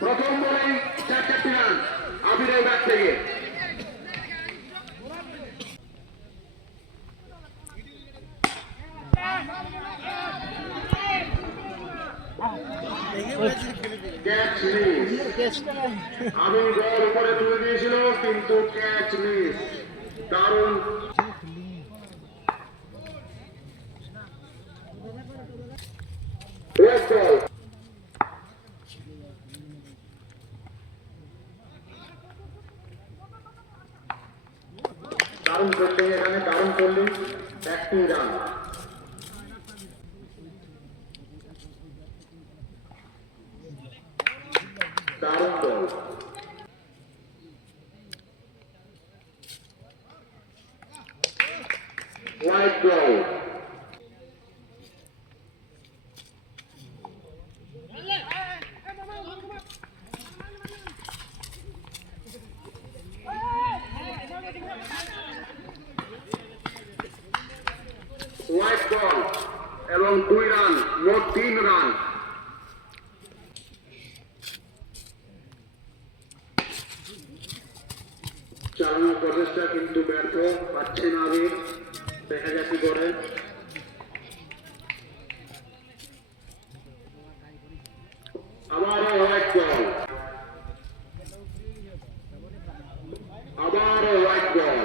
প্রথম বলেই 4 রান আবিরের ব্যাট থেকে। আমি বল উপরে তুলে দিয়েছিল কিন্তু ক্যাচ মিস। দারুণ দারুণ ফিল্ডিং, এখানে দারুণ ফিল্ডিং, 1 রান। দারুণ বল, হোয়াইট বল, হোয়াইট বল এবং 2 রান, মোট 3 রান। চালানোর প্রচেষ্টা কিন্তু ব্যর্থ, পাচ্ছে না আবির। দেখা যাক কি করে। আবারও হোয়াইট বল, আবারও হোয়াইট বল।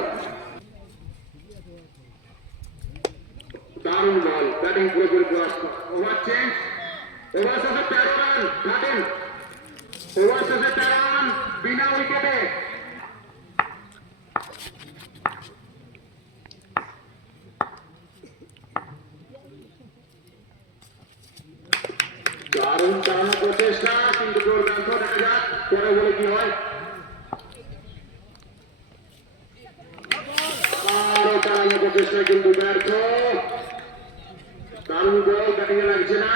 দারুণ বল, ব্যাটিং পুরোপুরি ক্লাস। ওভার চেঞ্জ, ওভার শেষে 13 রান, ব্যাটিং ওভার শেষে 13 রান বিনা উইকেটে। দারুণ চালানোর প্রচেষ্টা কিন্তু গোল ব্যর্থ। দেখা যাক পরে বলে কি হয়। আবারও চালানোর প্রচেষ্টা কিন্তু ব্যর্থ। দারুণ বল, ব্যাটিং এ লাগছে না।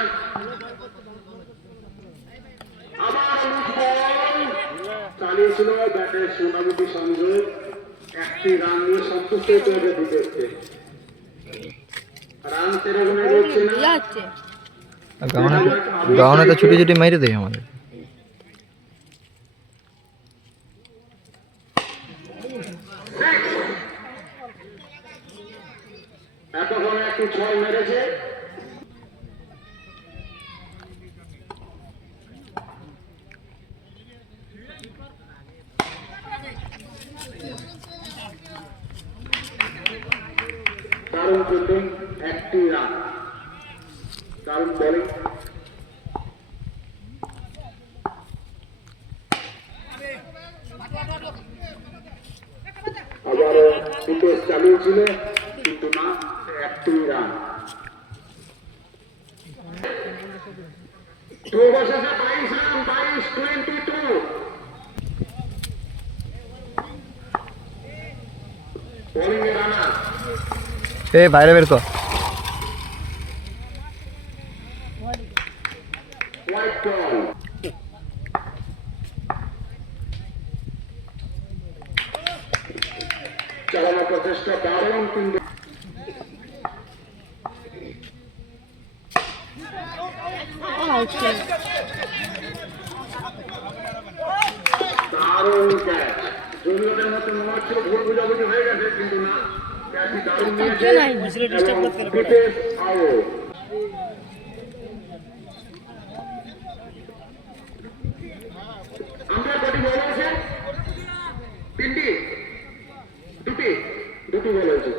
আবার বল চালিয়েছিল, ব্যাটের মোটামুটি সংযোগ। 1 রান নিয়ে সন্তুষ্ট হতে হবে বিপক্ষে। রান সেরকম হচ্ছে না। গাওয়ানে তো ছুটি ছুটি মাইরে দেয় আমাদের। এতক্ষণে একটু 6 মেরেছে। দারুণ ফিল্ডিং, 1 রান। দারুণ বোলিং, আবারও উইকেট চালিয়েছিল কিন্তু না, 1 রান। 2 বছরে 22 রান, 22-22। বোলিং এ রানার বাইরে বের কর। হোয়াইট বল, চালানোর প্রচেষ্টা দারুণ কিন্তু দারুণ ক্যাচ। জুনিয়রের মতো মনে হচ্ছে ভুল বুঝাবুঝি হয়ে গেছে কিন্তু না, ক্যাচই দারুণ নিয়েছে এবং উইকেট আউট। আমরা কটি বল আছে? 3টি, 2টি বল আছে।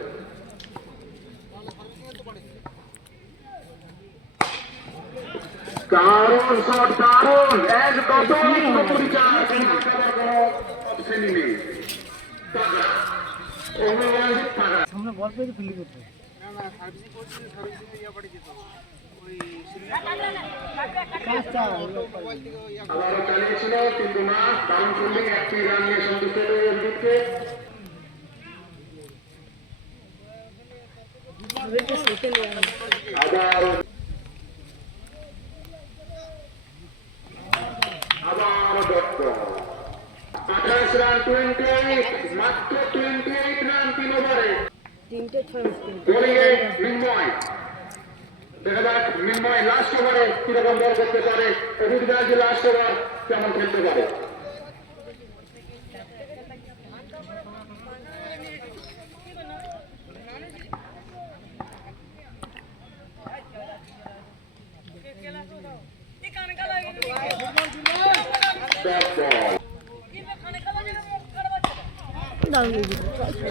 দারুণ শট, দারুণ একদম পুরোপুরি চার। অপশনই নেই। সামনে বল পেয়ে ফিল্ডিং করতে আবারও চালিয়েছিল কিন্তু না, দারুণ ফিল্ডিং, 1 রান নিয়ে সন্তুষ্ট হয়ে দিচ্ছে। আবার ডট বল, 28 রান, 28, মাত্র 28 রান 3 ওভারে। বোলিংয়ে মৃন্ময়, দেখা যাক মৃন্ময় লাস্ট ওভারে কিরকম বল করতে পারে, অভিজিৎ ব্যানার্জি লাস্ট ওভার কেমন খেলতে পারে।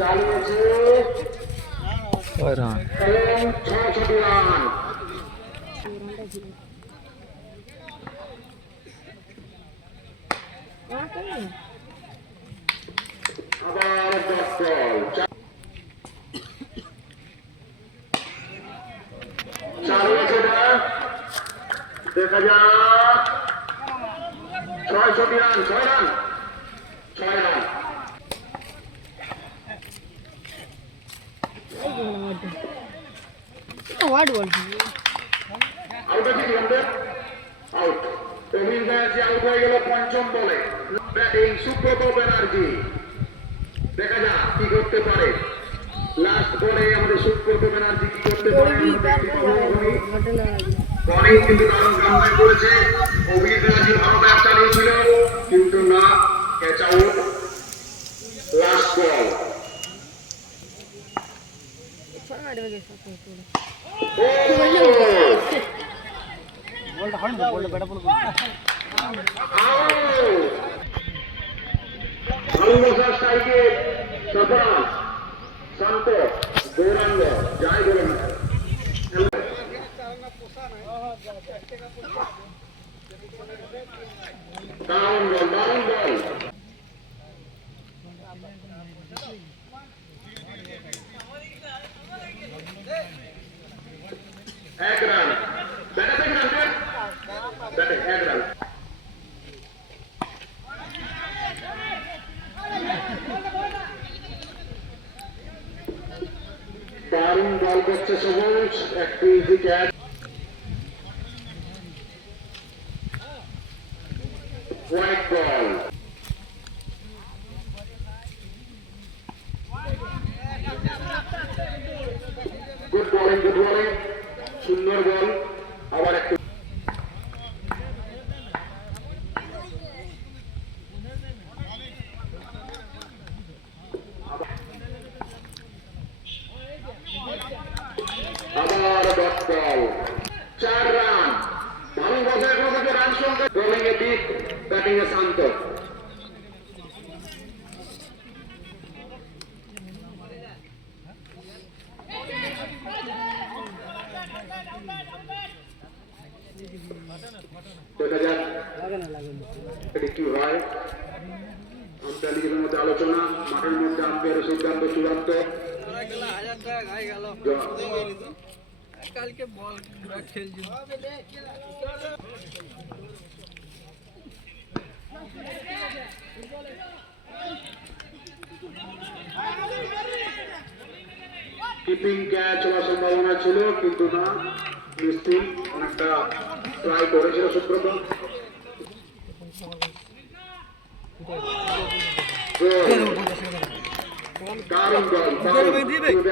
চালিয়েছে ওই রান এবং ৬৬ রান। আবার ১০ বল, চালিয়েছে না, দেখা যাক ৬৬ রান, ৬ রান, ৬ রান। হোয়াট বলছি আউট আছে কি আমাদের? আউট। অভিজিৎ ব্যানার্জি আউট হয়ে গেল পঞ্চম বলে। ব্যাটিং সুব্রত ব্যানার্জি, দেখা যাক কি করতে পারে। লাস্ট বলে আমাদের সুব্রত ব্যানার্জি কি করতে পারে। বলিং কিন্তু দারুণ কামব্যাক করেছে। অভিজিৎ ব্যানার্জি ভালো ব্যাট চালিয়েছিল কিন্তু না, ক্যাচ আউট। লাস্ট বল, বলটা হয় না, বলটা ব্যাটা বল ভালোবাসার স্ট্রাইকে সফল শান্ত গৌরাঙ্গ যাই বলে না। দারুণ বল, দারুণ বল। এক রান, ব্যাটে এক রান, ব্যাটে এক রান। দারুণ বল করছে সবুজ, একটি easy catch. White ball, good bowling, good bowling, সুন্দর বল। আবার একটু আবার ডট বল, 4 রান। ভালো বজায় রাখা রান সংখ্যা। বোলিং এ দীপ, ব্যাটিং এ শান্ত। দেখা যাক এটি কি হয়। আম্পায়ারের মধ্যে আলোচনা, মাঠের মধ্যে আম্পায়ারের সিদ্ধান্ত চূড়ান্ত। কালকে বল খেলছি কিপিং ক্যাচ হওয়ার সম্ভাবনা ছিল কিন্তু না, মিস্টিং অনেকটা ট্রাই করেছিল সুব্রত। দারুণ বল,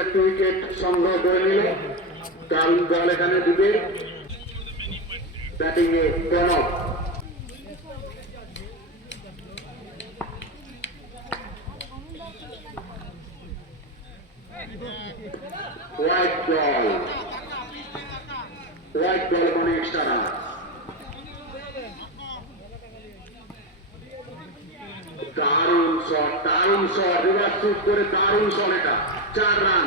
একটি উইকেট সংগ্রহ করে নিল। দারুণ বল এখানে দিবে। ব্যাটিং এ Pranab, white ball, white ball মানে এক্সট্রা রান। দারুণ শট, দারুণ শট, রিভার্স সুইপ করে দারুণ শট, এটা 4 রান।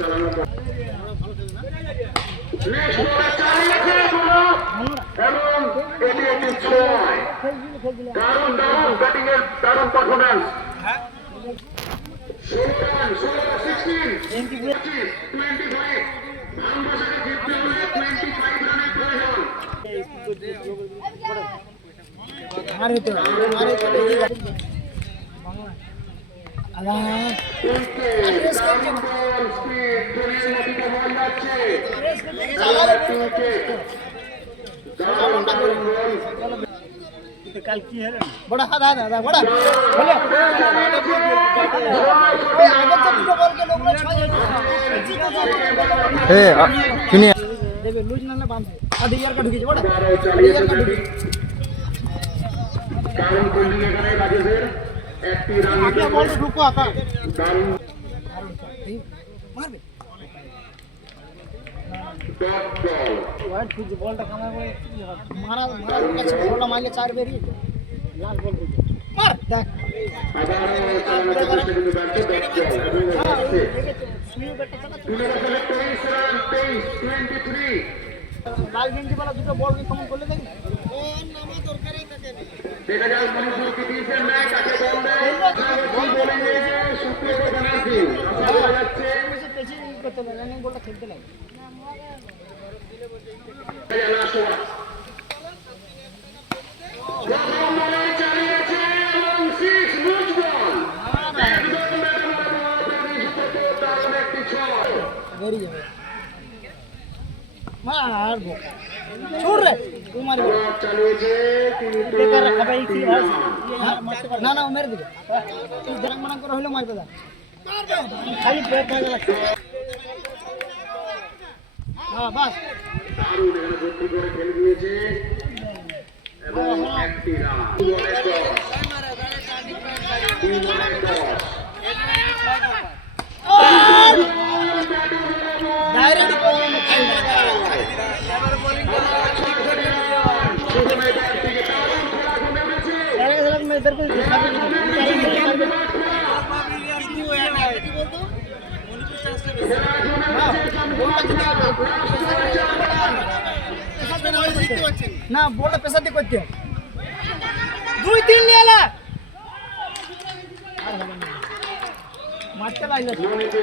চালানো নেক্সট বলে চালিয়েছে এবং এটি একটি 6। দারুণ দারুণ ব্যাটিং এর দারুণ পারফরমেন্স। 16 রান, 16, 16, 25, 25। ভারতবর্ষকে জিততে হলে 25 রানের প্রয়োজন। কাল কি হলো বড় হাদা হাদা বড় বলে ওই আগের যে দুটো বল গেল ওগুলো ছয় এ কিনি দেবে লুজ না বাম আধি ইয়ার কা ঢুকেছে বড় আবারও চালিয়েছে ব্যাটিং কারণ কোহলি এখানে লাগিয়েছে একটি রান আগে বল ঢুকো আকা দারুণ মারবে ডট বল ওয়াইড ফুজ বলটা কামা করে মারা মারা কাছে বলটা মারলে চার বেরি লাল বল ফুজ মার দেখ আবারও চালানোর চেষ্টা কিন্তু ব্যাটে ডট বল এবং হচ্ছে সুইও ব্যাটটা চালা তুলে গেলে 23 রান 23 লাল গেঞ্জি वाला দুটো বল কে কমন করলে দেখি ও নামা দরকারই থাকে দেখা যাক মণিপুর কি দিয়েছেন না কাকে বল দেয় বল বোলিংয়ে সুপ্রিয় ব্যানার্জি আশা করা যাচ্ছে এসে পেছে করতে লাগে রানিং বলটা খেলতে লাগে খেলা শোয়া প্রথম বলে চালিয়েছে এবং সিক্স লুজ বল একদম ব্যাটে মারা বল দারুণ একটি ছয় বেরিয়ে যাবে মার বো छोड़ रे तू मार बो বল চালিয়েছে তিনি তো বেকার খাবাই কি ভাই একটি রান। না না মেরে দিবে তুই দরং মনা করে হইলো মারবে দা খালি পেট হয়ে গেল হ্যাঁ বাস দারুণ এখানে বুদ্ধি করে খেলে দিয়েছে এবং একটি রান বলে 10 ডাইরেক্ট मैं इधर को না বলটা পেশা দিয়ে করতে দুই তিন নিয়ে এলা মারতে লাগলো মণিপুর